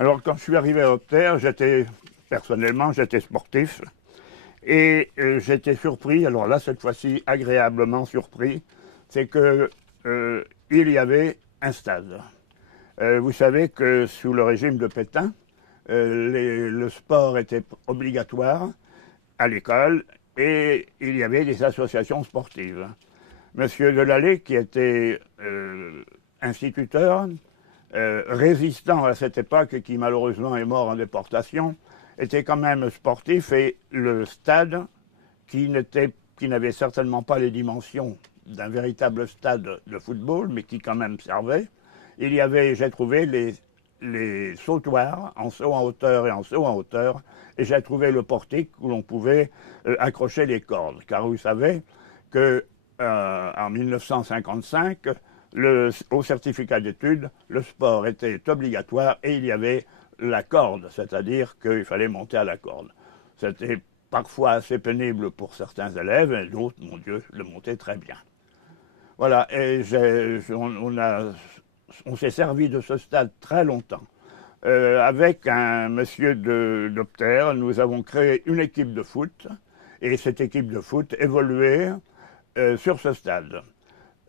Alors, quand je suis arrivé à Opter, personnellement, j'étais sportif. Et j'étais surpris, alors là, cette fois-ci, agréablement surpris, c'est que il y avait un stade. Vous savez que sous le régime de Pétain, le sport était obligatoire à l'école et il y avait des associations sportives. Monsieur Delallée, qui était instituteur, résistant à cette époque et qui malheureusement est mort en déportation, était quand même sportif et le stade, qui n'avait certainement pas les dimensions d'un véritable stade de football, mais qui quand même servait, il y avait, j'ai trouvé, les sautoirs en saut en hauteur et en saut en hauteur, et j'ai trouvé le portique où l'on pouvait accrocher les cordes. Car vous savez que en 1955, au certificat d'études, le sport était obligatoire et il y avait la corde, c'est-à-dire qu'il fallait monter à la corde. C'était parfois assez pénible pour certains élèves, et d'autres, mon Dieu, le montaient très bien. Voilà, et on s'est servi de ce stade très longtemps. Avec un monsieur d'Opter, nous avons créé une équipe de foot, et cette équipe de foot évoluait sur ce stade.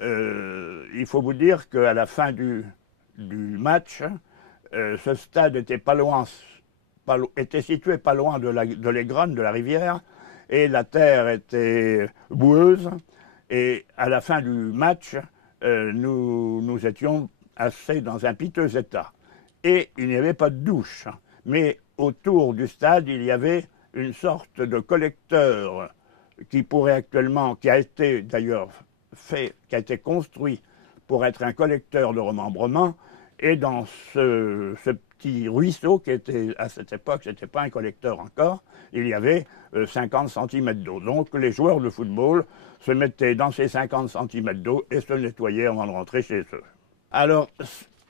Il faut vous dire qu'à la fin du match, ce stade était situé pas loin de l'Aigrone, de la rivière, et la terre était boueuse. Et à la fin du match, nous étions assez dans un piteux état. Et il n'y avait pas de douche. Mais autour du stade, il y avait une sorte de collecteur qui a été d'ailleurs qui a été construit pour être un collecteur de remembrement. Et dans ce petit ruisseau, qui était, à cette époque, ce n'était pas un collecteur encore, il y avait 50 cm d'eau. Donc les joueurs de football se mettaient dans ces 50 cm d'eau et se nettoyaient avant de rentrer chez eux. Alors,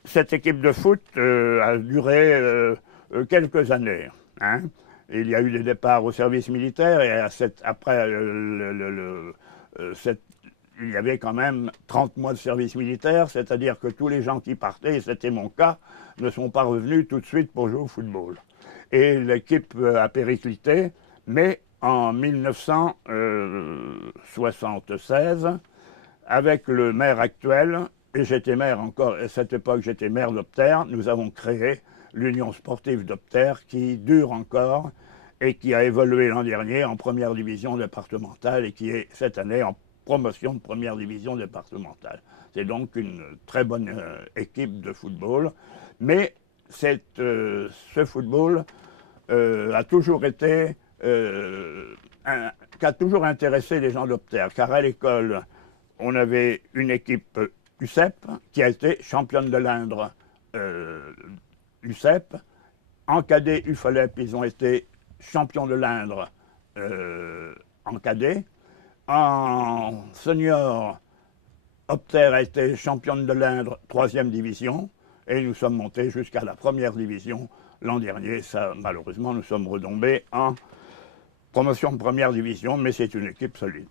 cette équipe de foot a duré quelques années. Hein. Il y a eu des départs au service militaire et après il y avait quand même 30 mois de service militaire, c'est-à-dire que tous les gens qui partaient, et c'était mon cas, ne sont pas revenus tout de suite pour jouer au football. Et l'équipe a périclité, mais en 1976, avec le maire actuel, et j'étais maire encore, à cette époque j'étais maire d'Opter, nous avons créé l'Union sportive d'Opter qui dure encore et qui a évolué l'an dernier en première division départementale et qui est cette année en promotion de première division départementale. C'est donc une très bonne équipe de football, mais ce football a toujours été, qui a toujours intéressé les gens d'Opter, car à l'école, on avait une équipe UCEP qui a été championne de l'Indre UCEP. En cadet UFOLEP, ils ont été champions de l'Indre en cadet. En senior, Opter a été championne de l'Indre 3e division et nous sommes montés jusqu'à la 1re division l'an dernier. Ça, malheureusement, nous sommes retombés en promotion de 1re division, mais c'est une équipe solide.